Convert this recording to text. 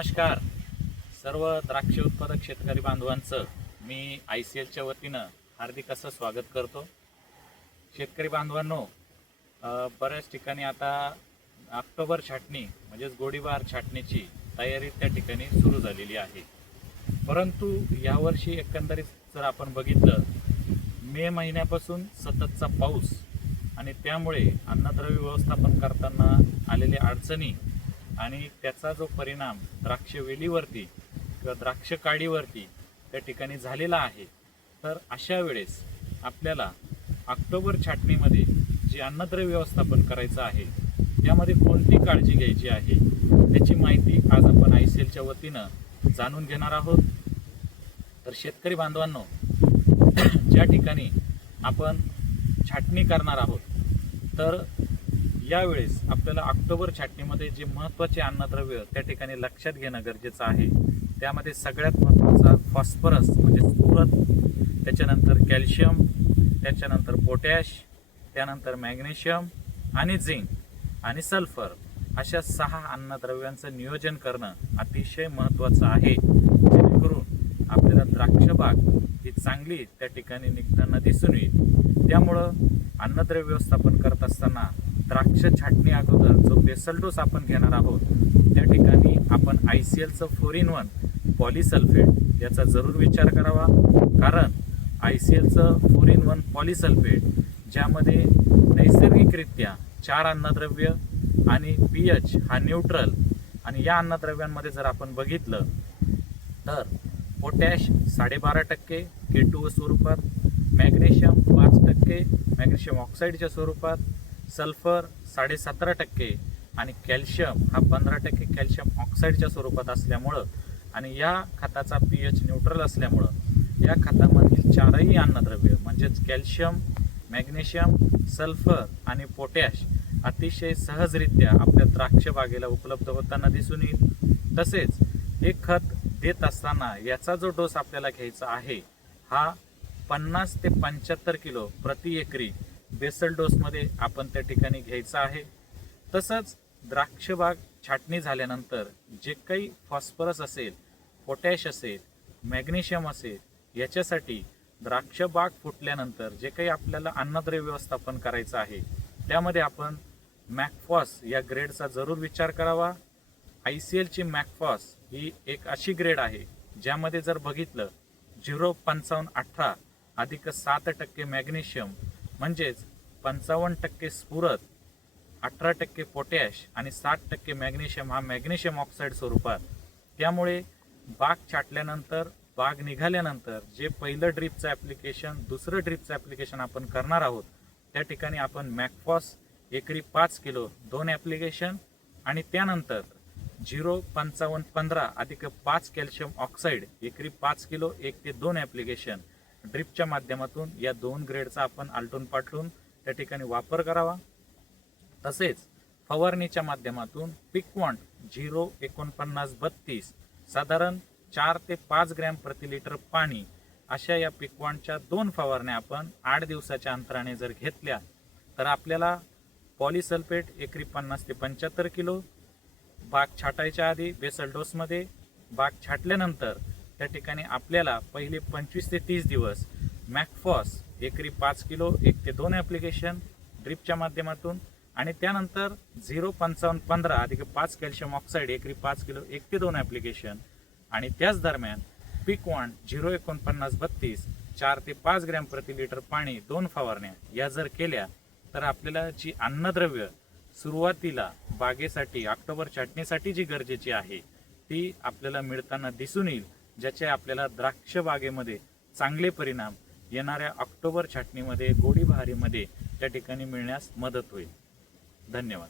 नमस्कार. सर्व द्राक्ष उत्पादक शेतकरी बांधवांचं मी आय सी एलच्या वतीनं हार्दिक असं स्वागत करतो. शेतकरी बांधवांनो बऱ्याच ठिकाणी आता ऑक्टोबर छाटणी म्हणजेच गोडीबार छाटणीची तयारी त्या ठिकाणी सुरू झालेली आहे. परंतु यावर्षी एकंदरीत जर आपण बघितलं मे महिन्यापासून सततचा पाऊस आणि त्यामुळे अन्नद्रव्य व्यवस्थापन करताना आलेल्या अडचणी आणि त्याचा जो परिणाम द्राक्ष वेलीवरती किंवा द्राक्ष काडीवरती त्या ठिकाणी झालेला आहे तर अशा वेळेस आपल्याला ऑक्टोबर छाटणीमध्ये जे अन्नद्रव्य व्यवस्थापन करायचं आहे त्यामध्ये कोणती काळजी घ्यायची आहे त्याची माहिती आज आपण आय सी एलच्या वतीनं जाणून घेणार आहोत. तर शेतकरी बांधवांनो ज्या ठिकाणी आपण छाटणी करणार आहोत तर यावेळेस आपल्याला ऑक्टोबर छाटणीमध्ये जे महत्त्वाचे अन्नद्रव्य त्या ठिकाणी लक्षात घेणं गरजेचं आहे. त्यामध्ये सगळ्यात महत्त्वाचा फॉस्फरस म्हणजे स्फुरत त्याच्यानंतर कॅल्शियम त्याच्यानंतर पोटॅश त्यानंतर मॅग्नेशियम आणि झिंक आणि सल्फर अशा सहा अन्नद्रव्यांचं नियोजन करणं अतिशय महत्त्वाचं आहे. जेणेकरून आपल्याला द्राक्षबाग ही चांगली त्या ठिकाणी निघताना दिसून येईल. त्यामुळं अन्नद्रव्य व्यवस्थापन करत असताना द्राक्ष छाटणी अगोदर जो बेसल डोस आपण घेणार आहोत त्या ठिकाणी आपण आय सी एलचं फोर इन वन पॉलिसल्फेट याचा जरूर विचार करावा. कारण आय सी एलचं फोर इन वन पॉलिसल्फेट ज्यामध्ये नैसर्गिकरित्या चार अन्नद्रव्य आणि पी एच हा न्यूट्रल आणि या अन्नद्रव्यांमध्ये जर आपण बघितलं तर पोटॅश साडेबारा टक्के के टू स्वरूपात मॅग्नेशियम पाच टक्के मॅग्नेशियम ऑक्साईडच्या स्वरूपात सल्फर साडेसतरा टक्के आणि कॅल्शियम हा पंधरा टक्के कॅल्शियम ऑक्साईडच्या स्वरूपात असल्यामुळं आणि या खताचा पी एच न्यूट्रल असल्यामुळं या खतामधील चारही अन्नद्रव्य म्हणजेच कॅल्शियम मॅग्नेशियम सल्फर आणि पोटॅश अतिशय सहजरित्या आपल्या द्राक्ष बागेला उपलब्ध होताना दिसून येईल. तसेच हे खत देत असताना याचा जो डोस आपल्याला घ्यायचा आहे हा पन्नास ते पंच्याहत्तर किलो प्रति एकरी बेसल डोसमध्ये आपण त्या ठिकाणी घ्यायचं आहे. तसंच द्राक्षबाग छाटणी झाल्यानंतर जे काही फॉस्फरस असेल पोटॅश असेल मॅग्नेशियम असेल याच्यासाठी द्राक्षबाग फुटल्यानंतर जे काही आपल्याला अन्नद्रव्य व्यवस्थापन करायचं आहे त्यामध्ये आपण मॅकफॉस या ग्रेडचा जरूर विचार करावा. आय सी एलची मॅकफॉस ही एक अशी ग्रेड आहे ज्यामध्ये जर बघितलं झिरो पंचावन्न अठरा अधिक सात टक्के मॅग्नेशियम म्हणजेच पंचावन्न टक्के स्फुरत अठरा टक्के पोटॅश आणि साठ टक्के मॅग्नेशियम हा मॅग्नेशियम ऑक्साईड स्वरूपात. त्यामुळे बाग छाटल्यानंतर बाग निघाल्यानंतर जे पहिलं ड्रीपचं ॲप्लिकेशन दुसरं ड्रीपचं ॲप्लिकेशन आपण करणार आहोत त्या ठिकाणी आपण मॅकफॉस एकरी पाच किलो दोन ॲप्लिकेशन आणि त्यानंतर झिरो पंचावन्न पंधरा अधिक पाच कॅल्शियम ऑक्साईड एकरी पाच किलो एक ते दोन ॲप्लिकेशन ड्रिपच्या माध्यमातून या दोन ग्रेडचा आपण आलटून पाठवून त्या ठिकाणी वापर करावा. तसेच फवारणीच्या माध्यमातून पिकवॉन्ट झिरो एकोणपन्नास बत्तीस साधारण चार ते पाच ग्रॅम प्रति लिटर पाणी अशा या पिकवॉन्टच्या दोन फवारण्या आपण आठ दिवसाच्या अंतराने जर घेतल्या तर आपल्याला पॉलिसल्फेट एकरी पन्नास ते पंच्याहत्तर किलो बाग छाटायच्या आधी बेसल डोसमध्ये बाग छाटल्यानंतर त्या ठिकाणी आपल्याला पहिले पंचवीस ते तीस दिवस मॅकफॉस एकरी पाच किलो एक ते दोन ॲप्लिकेशन ड्रिपच्या माध्यमातून आणि त्यानंतर झिरो पंचावन्न पंधरा अधिक पाच कॅल्शियम ऑक्साईड एकरी पाच किलो एक ते दोन ॲप्लिकेशन आणि त्याच दरम्यान पीक वन झिरो एकोणपन्नास बत्तीस चार ते पाच ग्रॅम प्रति लिटर पाणी दोन फवारण्या या जर केल्या तर आपल्याला जी अन्नद्रव्य सुरुवातीला बागेसाठी ऑक्टोबर छाटणीसाठी जी गरजेची आहे ती आपल्याला मिळताना दिसून येईल. ज्याचे आपल्याला द्राक्ष बागेमध्ये चांगले परिणाम येणाऱ्या ऑक्टोबर छाटणीमध्ये गोडीबहारीमध्ये त्या ठिकाणी मिळण्यास मदत होईल. धन्यवाद.